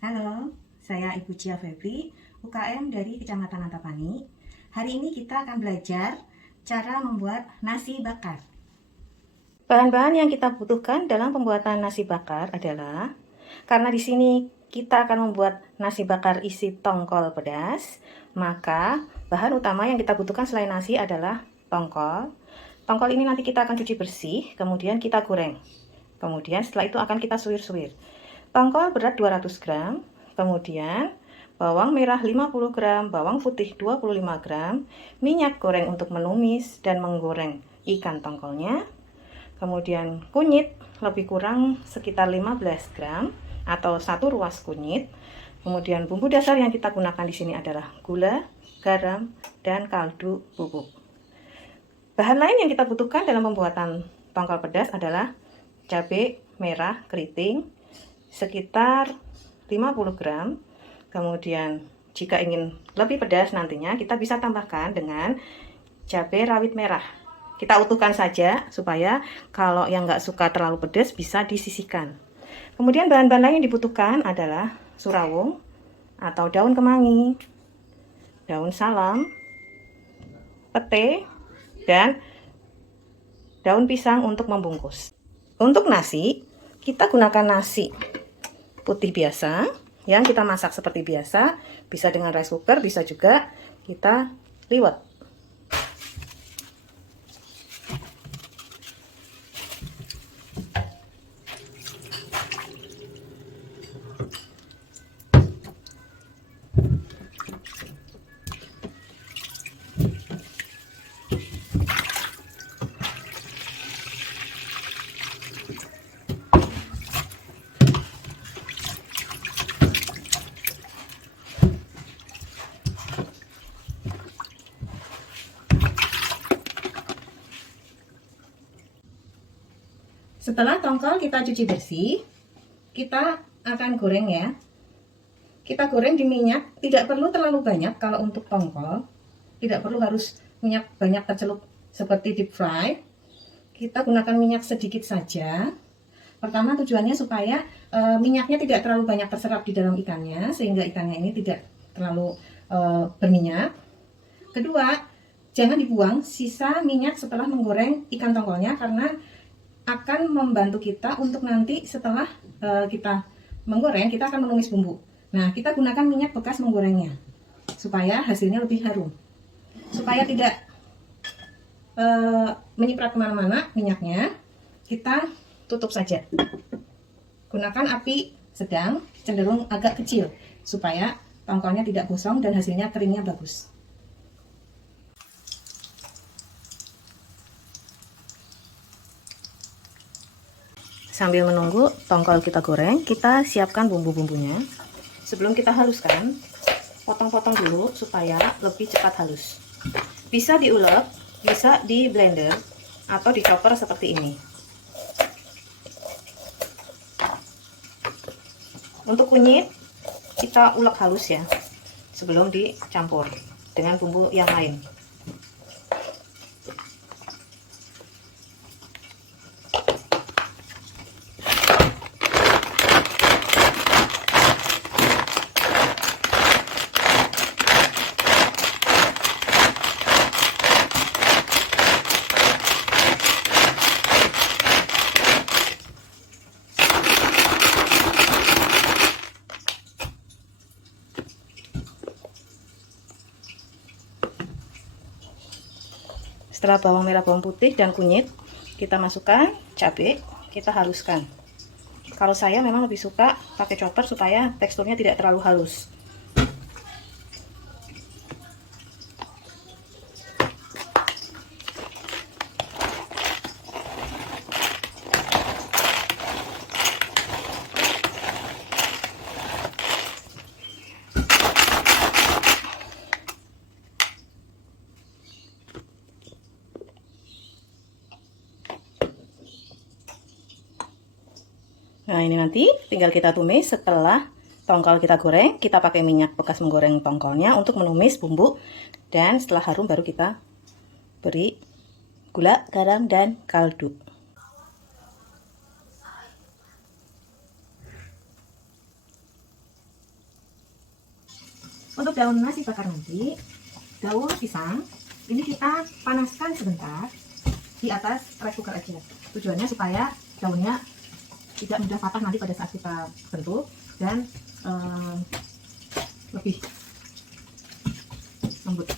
Halo, saya Ibu Cia Febri, UKM dari Kecamatan Antapani. Hari ini kita akan belajar cara membuat nasi bakar. Bahan-bahan yang kita butuhkan dalam pembuatan nasi bakar adalah, karena di sini kita akan membuat nasi bakar isi tongkol pedas, maka bahan utama yang kita butuhkan selain nasi adalah tongkol. Tongkol ini nanti kita akan cuci bersih, kemudian kita goreng. Kemudian setelah itu akan kita suwir-suwir. Tongkol berat 200 gram, kemudian bawang merah 50 gram, bawang putih 25 gram, minyak goreng untuk menumis dan menggoreng ikan tongkolnya, kemudian kunyit lebih kurang sekitar 15 gram atau 1 ruas kunyit. Kemudian bumbu dasar yang kita gunakan di sini adalah gula, garam, dan kaldu bubuk. Bahan lain yang kita butuhkan dalam pembuatan tongkol pedas adalah cabai merah keriting sekitar 50 gram. Kemudian jika ingin lebih pedas nantinya kita bisa tambahkan dengan cabai rawit merah. Kita utuhkan saja supaya kalau yang nggak suka terlalu pedas bisa disisihkan. Kemudian bahan-bahan lain yang dibutuhkan adalah surawung atau daun kemangi, daun salam, pete, dan daun pisang untuk membungkus. Untuk nasi, kita gunakan nasi putih biasa yang kita masak seperti biasa, bisa dengan rice cooker, bisa juga kita liwet. Setelah tongkol kita cuci bersih, kita akan goreng ya. Kita goreng di minyak, tidak perlu terlalu banyak kalau untuk tongkol. Tidak perlu harus minyak banyak tercelup seperti deep fry. Kita gunakan minyak sedikit saja. Pertama tujuannya supaya minyaknya tidak terlalu banyak terserap di dalam ikannya, sehingga ikannya ini tidak terlalu berminyak. Kedua, jangan dibuang sisa minyak setelah menggoreng ikan tongkolnya, karena akan membantu kita untuk nanti setelah kita menggoreng, kita akan menumis bumbu. Nah, kita gunakan minyak bekas menggorengnya supaya hasilnya lebih harum, supaya tidak menyiprat kemana-mana minyaknya. Kita tutup saja, gunakan api sedang, cenderung agak kecil supaya tongkolnya tidak gosong dan hasilnya keringnya bagus. Sambil menunggu tongkol kita goreng, kita siapkan bumbu-bumbunya. Sebelum kita haluskan, potong-potong dulu supaya lebih cepat halus. Bisa diulek, bisa di blender, atau di chopper seperti ini. Untuk kunyit, kita ulek halus ya, sebelum dicampur dengan bumbu yang lain. Setelah bawang merah, bawang putih, dan kunyit, kita masukkan cabai, kita haluskan. Kalau saya memang lebih suka pakai chopper supaya teksturnya tidak terlalu halus. Nah, ini nanti tinggal kita tumis. Setelah tongkol kita goreng, kita pakai minyak bekas menggoreng tongkolnya untuk menumis bumbu. Dan setelah harum baru kita beri gula, garam, dan kaldu. Untuk daun nasi bakar nanti, daun pisang ini kita panaskan sebentar di atas rice cooker aja. Tujuannya supaya daunnya tidak mudah patah nanti pada saat kita bentuk dan lebih lembut.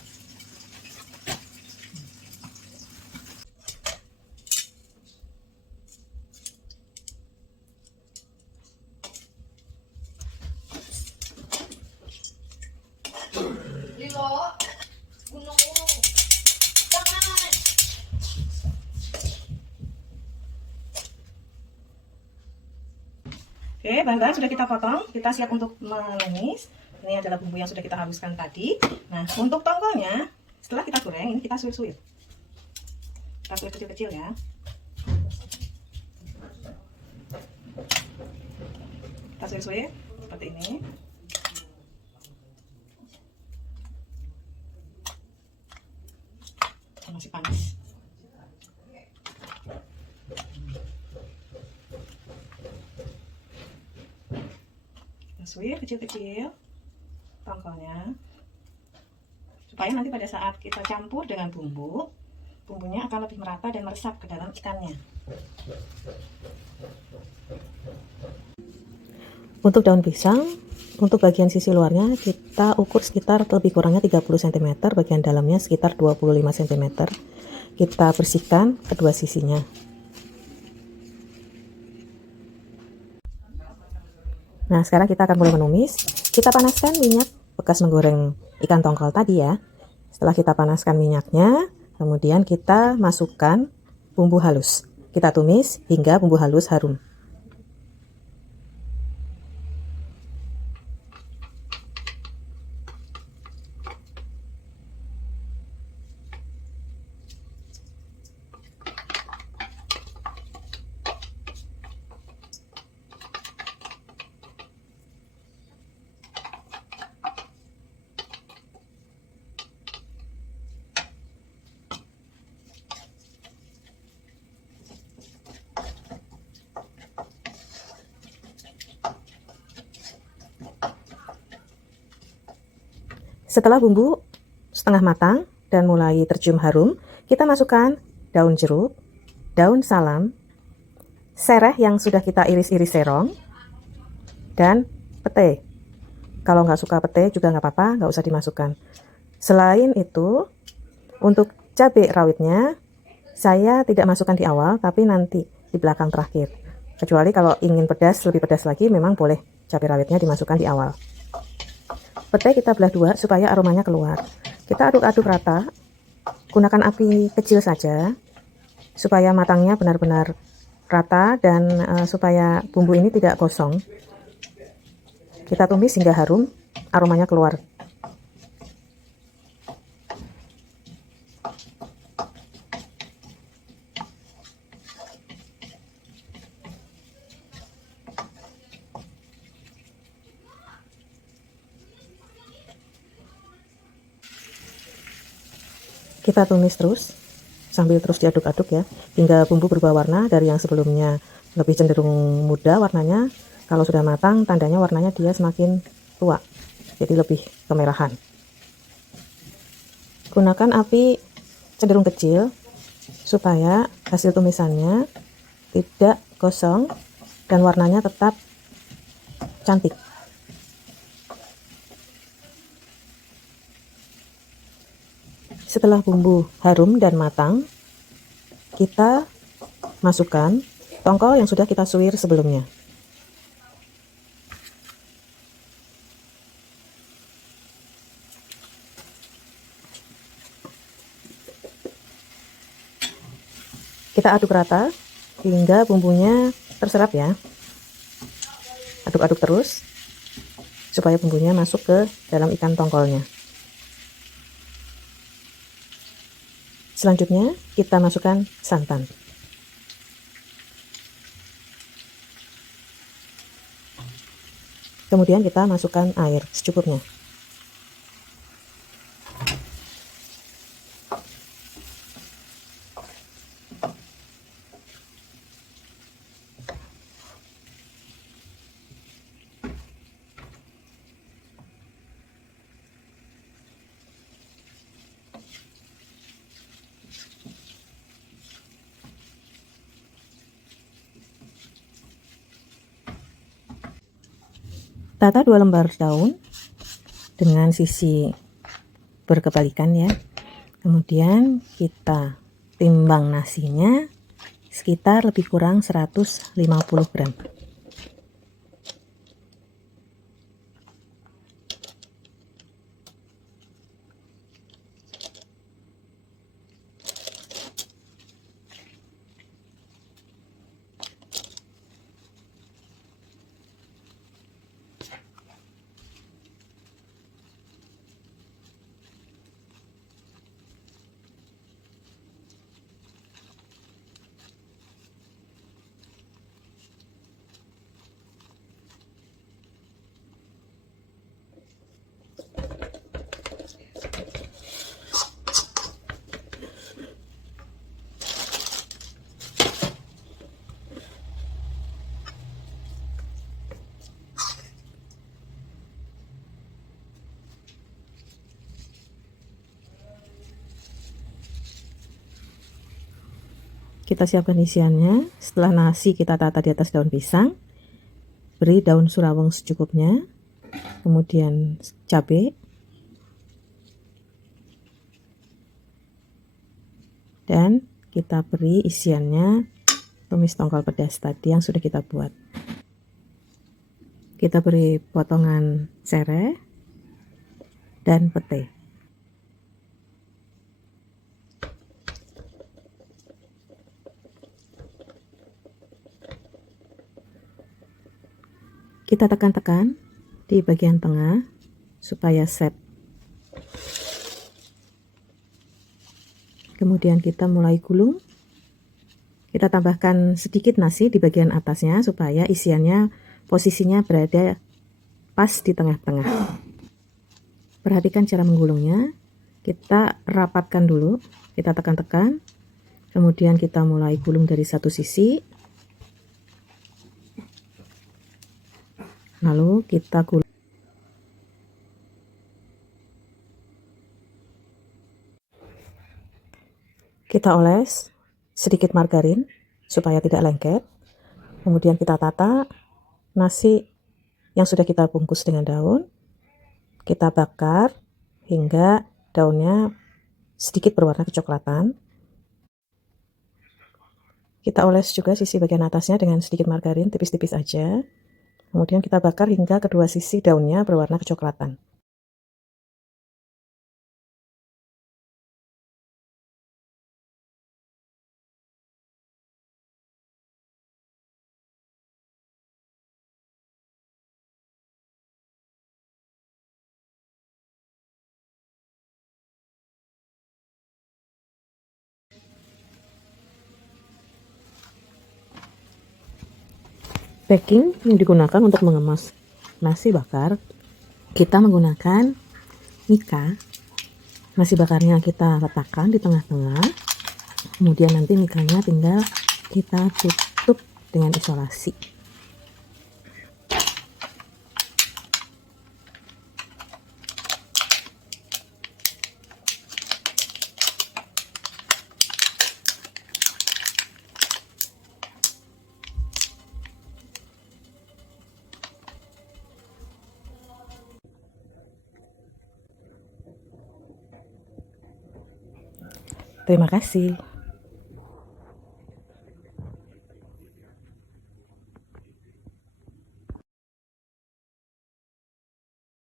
Lilo, gunung-gunung. Jangan. Oke, bahan-bahan sudah kita potong, kita siap untuk menumis. Ini adalah bumbu yang sudah kita haluskan tadi. Nah, untuk tongkolnya, setelah kita goreng, ini kita suir-suir. Kita suir kecil-kecil ya. Kita suir-suir seperti ini. Masih panas. Suir kecil-kecil tongkolnya supaya nanti pada saat kita campur dengan bumbunya akan lebih merata dan meresap ke dalam ikannya. Untuk daun pisang, untuk bagian sisi luarnya kita ukur sekitar lebih kurangnya 30 cm, bagian dalamnya sekitar 25 cm. Kita bersihkan kedua sisinya. Nah, sekarang kita akan mulai menumis. Kita panaskan minyak bekas menggoreng ikan tongkol tadi ya. Setelah kita panaskan minyaknya, kemudian kita masukkan bumbu halus. Kita tumis hingga bumbu halus harum. Setelah bumbu setengah matang dan mulai tercium harum, kita masukkan daun jeruk, daun salam, sereh yang sudah kita iris-iris serong, dan pete. Kalau nggak suka pete juga nggak apa-apa, nggak usah dimasukkan. Selain itu, untuk cabai rawitnya, saya tidak masukkan di awal, tapi nanti di belakang terakhir. Kecuali kalau ingin pedas, lebih pedas lagi, memang boleh cabai rawitnya dimasukkan di awal. Petai kita belah dua supaya aromanya keluar. Kita aduk-aduk rata, gunakan api kecil saja supaya matangnya benar-benar rata dan supaya bumbu ini tidak gosong. Kita tumis hingga harum, aromanya keluar. Kita tumis terus sambil terus diaduk-aduk ya hingga bumbu berubah warna dari yang sebelumnya lebih cenderung muda warnanya. Kalau sudah matang tandanya warnanya dia semakin tua, jadi lebih kemerahan. Gunakan api cenderung kecil supaya hasil tumisannya tidak gosong dan warnanya tetap cantik. Setelah bumbu harum dan matang, kita masukkan tongkol yang sudah kita suir sebelumnya. Kita aduk rata hingga bumbunya terserap ya. Aduk-aduk terus supaya bumbunya masuk ke dalam ikan tongkolnya. Selanjutnya kita masukkan santan. Kemudian kita masukkan air secukupnya. Tata 2 lembar daun dengan sisi berkebalikan ya. Kemudian kita timbang nasinya sekitar lebih kurang 150 gram. Kita siapkan isiannya. Setelah nasi kita tata di atas daun pisang, beri daun surawung secukupnya, kemudian cabai, dan kita beri isiannya tumis tongkol pedas tadi yang sudah kita buat. Kita beri potongan serai dan pete. Kita tekan-tekan di bagian tengah supaya set. Kemudian kita mulai gulung. Kita tambahkan sedikit nasi di bagian atasnya supaya isiannya posisinya berada pas di tengah-tengah. Perhatikan cara menggulungnya. Kita rapatkan dulu, kita tekan-tekan. Kemudian kita mulai gulung dari satu sisi. Lalu kita gulung. Kita oles sedikit margarin supaya tidak lengket. Kemudian kita tata nasi yang sudah kita bungkus dengan daun. Kita bakar hingga daunnya sedikit berwarna kecoklatan. Kita oles juga sisi bagian atasnya dengan sedikit margarin, tipis-tipis aja. Kemudian kita bakar hingga kedua sisi daunnya berwarna kecoklatan. Packing yang digunakan untuk mengemas nasi bakar, kita menggunakan mika. Nasi bakarnya kita letakkan di tengah-tengah, kemudian nanti mikanya tinggal kita tutup dengan isolasi. Terima kasih.